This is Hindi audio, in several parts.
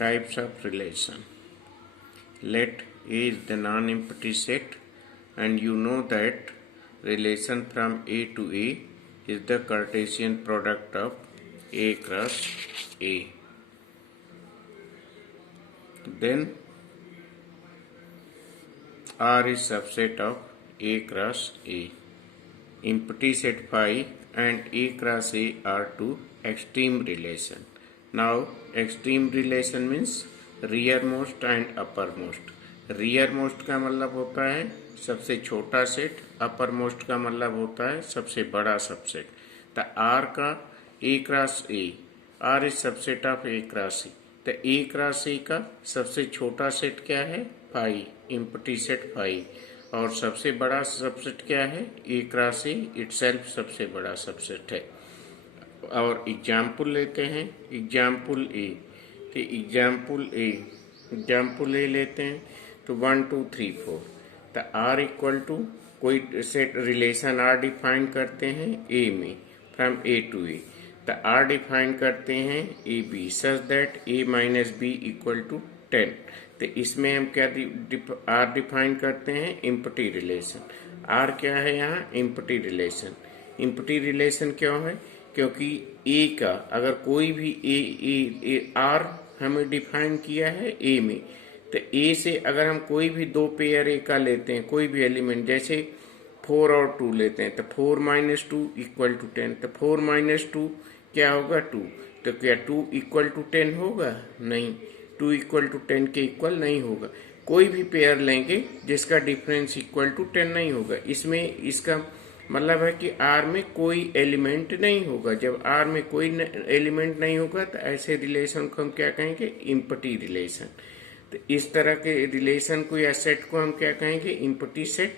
Types of relation. Let A is the non-empty set, and you know that relation from A to A is the Cartesian product of A cross A. Then R is subset of A cross A. Empty set phi and A cross A are two extreme relation. Now extreme relation means rearmost and uppermost. rearmost का मतलब होता है सबसे छोटा सेट, uppermost का मतलब होता है सबसे बड़ा सबसेट. तो R का A cross A, R is subset of A cross A. तो A क्रॉस A का सबसे छोटा सेट क्या है? Phi, empty set phi. और सबसे बड़ा सबसेट क्या है? A क्रॉस A इटसेल्फ सबसे बड़ा सबसेट है. और एग्जाम्पल लेते हैं, एग्जाम्पल ए. तो एग्जाम्पल ए लेते हैं तो 1 2 3 4. तो आर इक्वल टू कोई सेट रिलेशन आर डिफाइन करते हैं ए में फ्रॉम ए टू ए. तो आर डिफाइन करते हैं A B such that A minus B equal to 10. तो इसमें हम क्या आर डिफाइन करते हैं? Empty relation. आर क्या है यहाँ? Empty relation. एम्प्टी रिलेशन क्यों है? क्योंकि ए का अगर कोई भी ए आर हमें डिफाइन किया है ए में, तो ए से अगर हम कोई भी दो पेयर ए का लेते हैं, कोई भी एलिमेंट, जैसे 4 और 2 लेते हैं, तो 4 माइनस 2 इक्वल टू 10. तो 4 माइनस 2 क्या होगा? 2. तो क्या 2 इक्वल टू 10 होगा? नहीं, 2 इक्वल टू 10 के इक्वल नहीं होगा. कोई भी पेयर लेंगे जिसका डिफरेंस इक्वल टू 10 नहीं होगा. इसमें इसका मतलब है कि R में कोई एलिमेंट नहीं होगा. जब R में कोई एलिमेंट नहीं होगा तो ऐसे रिलेशन को हम क्या कहेंगे? Empty relation. तो इस तरह के रिलेशन को या सेट को हम क्या कहेंगे? एम्प्टी सेट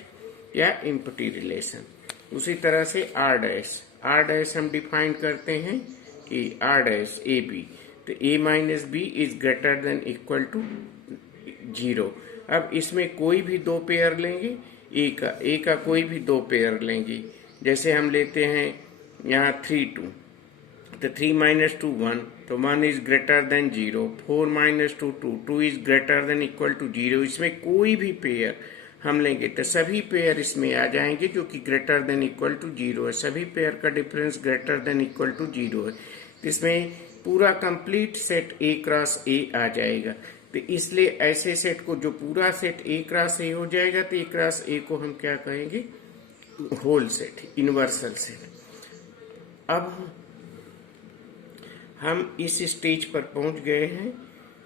या एम्प्टी रिलेशन. उसी तरह से R डैश हम डिफाइन करते हैं A R dash A B. तो A minus B is greater than equal to 0. अब इसमें कोई भी दो पेयर लेंगे ए का कोई भी दो पेयर लेंगे. जैसे हम लेते हैं यहाँ 3 2. तो 3 माइनस 2 1. तो 1 is greater than 0. 4 minus 2 2. 2 is greater than equal to 0. इसमें कोई भी पेयर हम लेंगे तो सभी पेयर इसमें आ जाएंगे जो कि ग्रेटर देन इक्वल टू 0 है. सभी पेयर का difference greater than equal to 0 है. इसमें पूरा complete set A cross A आ जाएगा. तो इसलिए ऐसे सेट को, जो पूरा सेट ए क्रॉस ए हो जाएगा, तो ए क्रॉस ए को हम क्या कहेंगे? Whole set, universal set. अब हम इस स्टेज पर पहुंच गए हैं,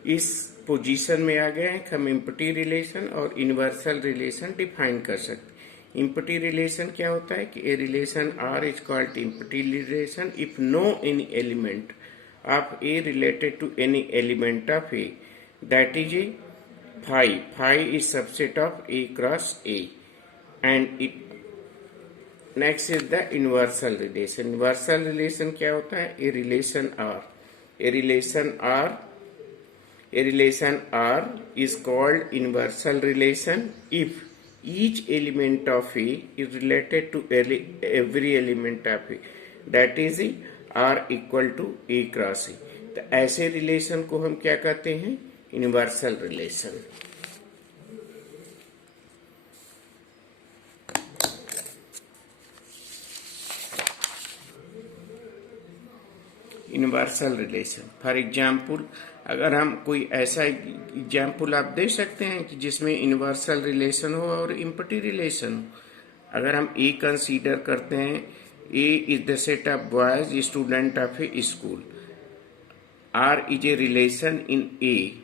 इस पोजीशन में आ गए हैं कि हम एम्प्टी रिलेशन और यूनिवर्सल रिलेशन डिफाइन कर सकते. एम्प्टी रिलेशन क्या होता है कि a relation R is called empty relation if no any element of A related to any element of A. That is a phi. Phi is subset of A cross A. And next is the inversal relation. Inversal relation क्या होता है? A relation R is called inversal relation if each element of A is related to every element of A. That is R equal to A cross A. तो ऐसे रिलेशन को हम क्या कहते हैं? Universal relation. Universal relation for example, अगर हम कोई ऐसा एग्जाम्पल आप दे सकते हैं कि जिसमें यूनिवर्सल रिलेशन हो और एम्प्टी रिलेशन हो. अगर हम ए कंसीडर करते हैं, A is the set of boys student of a school. R is a relation in A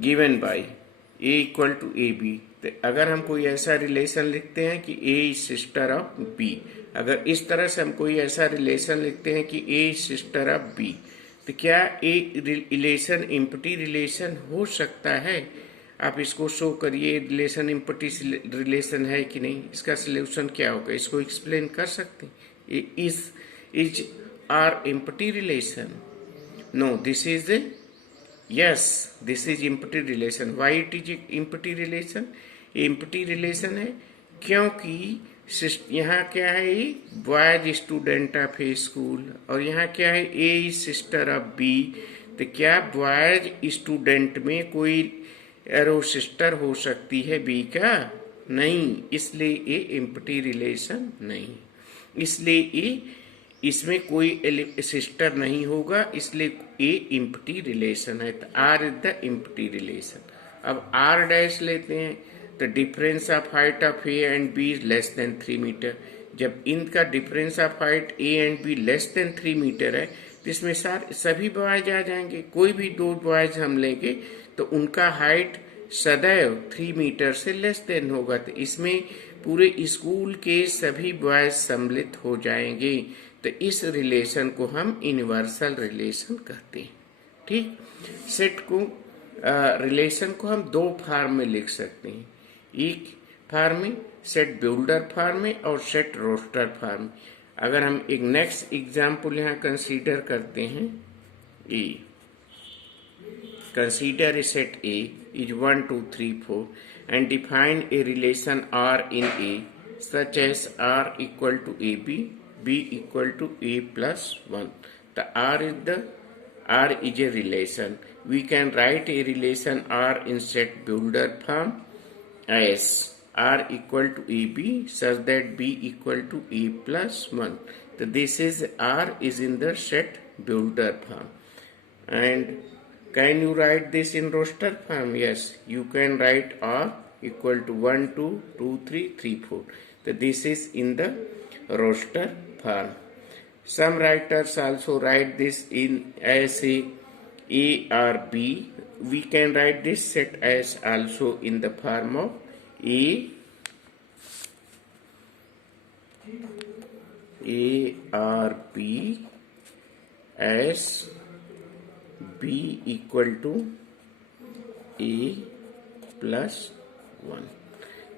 given by a equal to a B. तो अगर हम कोई ऐसा रिलेशन लिखते हैं कि a is sister of b, अगर इस तरह से हम कोई ऐसा रिलेशन लिखते हैं कि a is sister of B, तो क्या ए रिलेशन एम्प्टी रिलेशन हो सकता है? आप इसको शो करिए, रिलेशन एम्प्टी रिलेशन है कि नहीं. इसका सलूशन क्या होगा? इसको एक्सप्लेन कर सकते हैं. Is R empty relation? No, this is yes, this is empty relation. Why it is empty relation? empty relation है क्योंकि यहाँ क्या है? Boys student of a school. और यहाँ क्या है? ए इज सिस्टर ऑफ बी. तो क्या बॉयज स्टूडेंट में कोई एरो सिस्टर हो सकती है बी का? नहीं, इसलिए ये एम्प्टी रिलेशन नहीं, इसलिए ये इसमें कोई सिस्टर नहीं होगा, इसलिए ये एम्प्टी रिलेशन है। तो R is the empty relation. अब आर डैश लेते हैं, तो difference of height of A and B is less than 3 metre. जब इनका difference of height A and B less than 3 metre है, तो इसमें सभी बॉयज आ जाएंगे। कोई भी दो बॉयज हम लेंगे तो उनका हाइट सदैव 3 मीटर से लेस देन होगा, तो इसमें पूरे स्कूल के सभी बॉयज सम्मिलित हो जाएंगे। तो इस रिलेशन को हम यूनिवर्सल रिलेशन कहते हैं। ठीक, सेट को रिलेशन को हम दो फॉर्म में लिख सकते हैं, एक फॉर्म में सेट बिल्डर फॉर्म में और सेट रोस्टर फॉर्म में। अगर हम एक नेक्स्ट एग्जाम्पल यहाँ कंसीडर करते हैं, ए consider a set A is 1 2 3 4 and define a relation R in A such as R equal to AB, B equal to A plus 1. The R is a relation. We can write a relation R in set builder form as R equal to AB such that B equal to A plus 1. So this is R is in the set builder form. And can you write this in roster form? Yes, you can write R equal to 1 2 2 3 3 4. So this is in the roster form. Some writers also write this in as A or B. We can write this set as also in the form of A or B as B equal to A plus 1.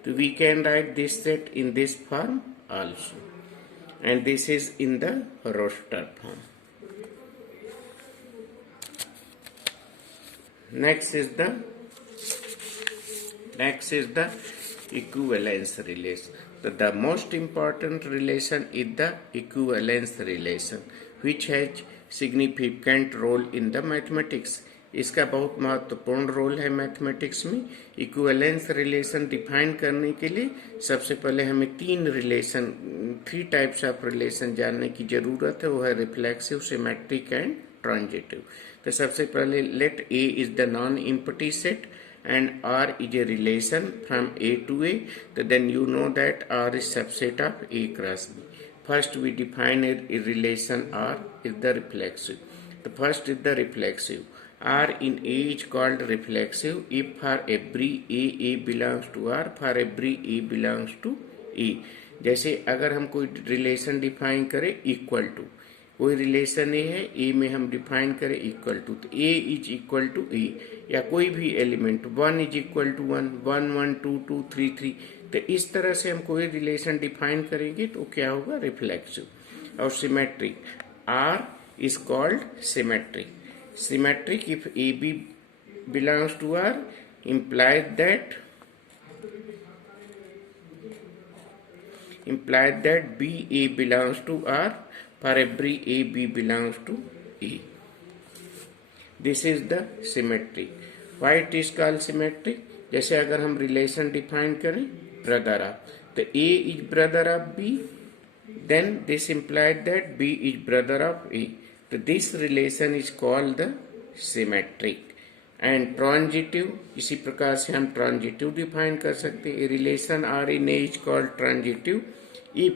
So we can write this set in this form also, and this is in the roster form. Next is the equivalence relation. So the most important relation is the equivalence relation, which has significant role in the mathematics. इसका बहुत महत्वपूर्ण रोल है मैथमेटिक्स में। इक्विवेलेंस रिलेशन डिफाइन करने के लिए सबसे पहले हमें थ्री टाइप्स ऑफ रिलेशन जानने की जरूरत है। वो है रिफ्लेक्सिव, सिमेट्रिक एंड ट्रांजिटिव। तो सबसे पहले let A is the non empty set and R is a relation from A to A, then you know that R is subset of A cross B. First we define a relation R is the reflexive. The first is the reflexive. R in A is called reflexive if for every A belongs to R, for every A belongs to A. जैसे अगर हम कोई रिलेशन डिफाइन करें इक्वल टू, कोई रिलेशन ए है, ए में हम डिफाइन करें इक्वल टू, तो ए इज इक्वल टू ए, या कोई भी एलिमेंट 1 इज इक्वल टू 1, 1 1 2 2 3 3, तो इस तरह से हम कोई रिलेशन डिफाइन करेंगे तो क्या होगा? रिफ्लेक्सिव। और symmetric, R is called symmetric. Symmetric if A B belongs to R implies that B A belongs to R for every A B belongs to A. This is the symmetric. Why it is called symmetric? जैसे अगर हम रिलेशन डिफाइन करें ब्रदर ऑफ, तो A is brother of B, then this implied that B is brother of A. तो this relation is called the symmetric. And transitive, इसी प्रकार से हम ट्रांजिटिव डिफाइन कर सकते हैं। Relation R in A is called transitive if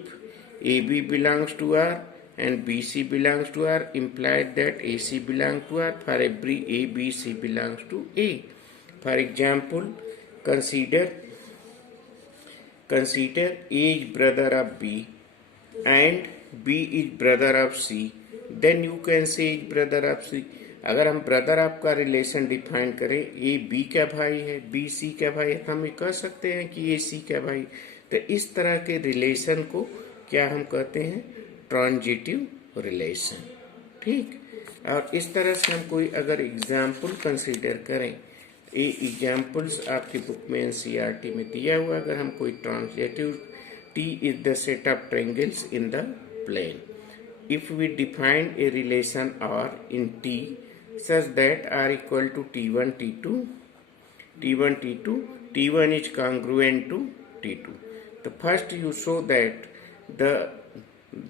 A B belongs to R and B C belongs to R, implied that A C belongs to R for every A B C belongs to A. For example, consider A is brother of B and B is brother of C, then you can say is brother of C. अगर हम ब्रदर ऑफ का रिलेशन डिफाइन करें, ए बी का भाई है, बी सी का भाई है, हम ये कह सकते हैं कि ए सी का भाई। तो इस तरह के रिलेशन को क्या हम कहते हैं? Transitive relation. ठीक, और इस तरह से हम कोई अगर एग्जाम्पल कंसीडर करें, ये एग्जाम्पल्स आपकी बुक में एनसीईआरटी में दिया हुआ। अगर हम कोई transitive, T is the set of triangles in the plane. If we define a relation R in T, such that R equal to T1 T2 T1 T2 T1 is congruent to T2. The first you show that the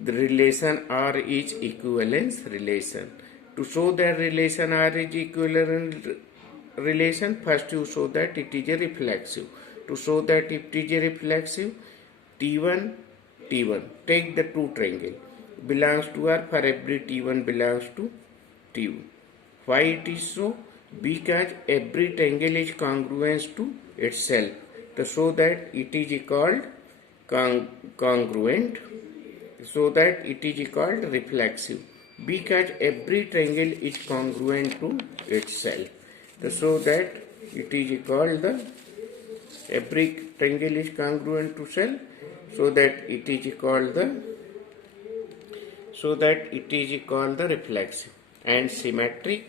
relation R is equivalence relation. To show that relation R is equivalent relation, first you show that it is a reflexive. To show that it is a reflexive, T1 T1 take the two triangle belongs to R for every T1 belongs to T2. Why it is so? Because every triangle is congruent to itself. To show that it is called congruent, so that it is called reflexive. Because every triangle is congruent to itself. To show that it is called the every triangle is congruent to self, so that it is called the reflexive. And symmetric,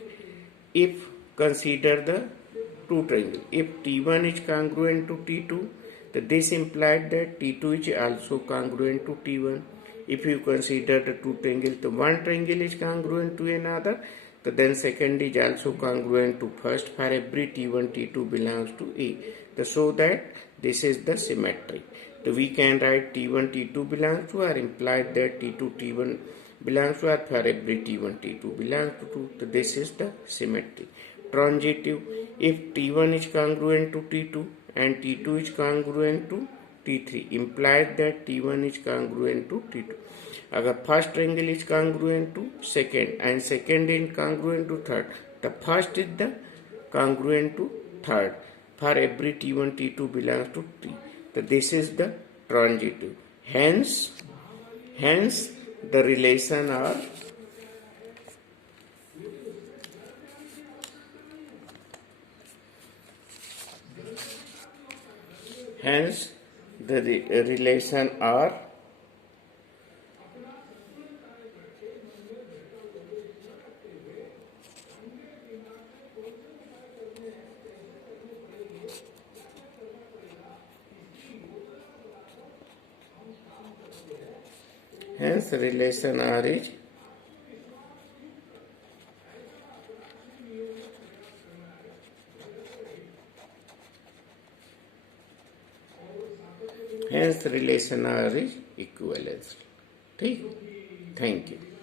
if consider the two triangle, if T1 is congruent to T2, then this implied that T2 is also congruent to T1. If you consider the two triangle, the one triangle is congruent to another, then second is also congruent to first for every T1 T2 belongs to A. So that this is the symmetry. So we can write T1 T2 belongs to R, implied that T2 T1 belongs to R for every T1 T2 belongs to 2. So this is the symmetry. Transitive, if T1 is congruent to T2 and T2 is congruent to T3, implies that T1 is congruent to T2. अगर first triangle is congruent to second and second is congruent to third, the first is the congruent to third for every T1 T2 belongs to T. So this is the transitive. Hence the relation are relation are hence relation R is hence relation R is equivalence. ठीक, थैंक यू.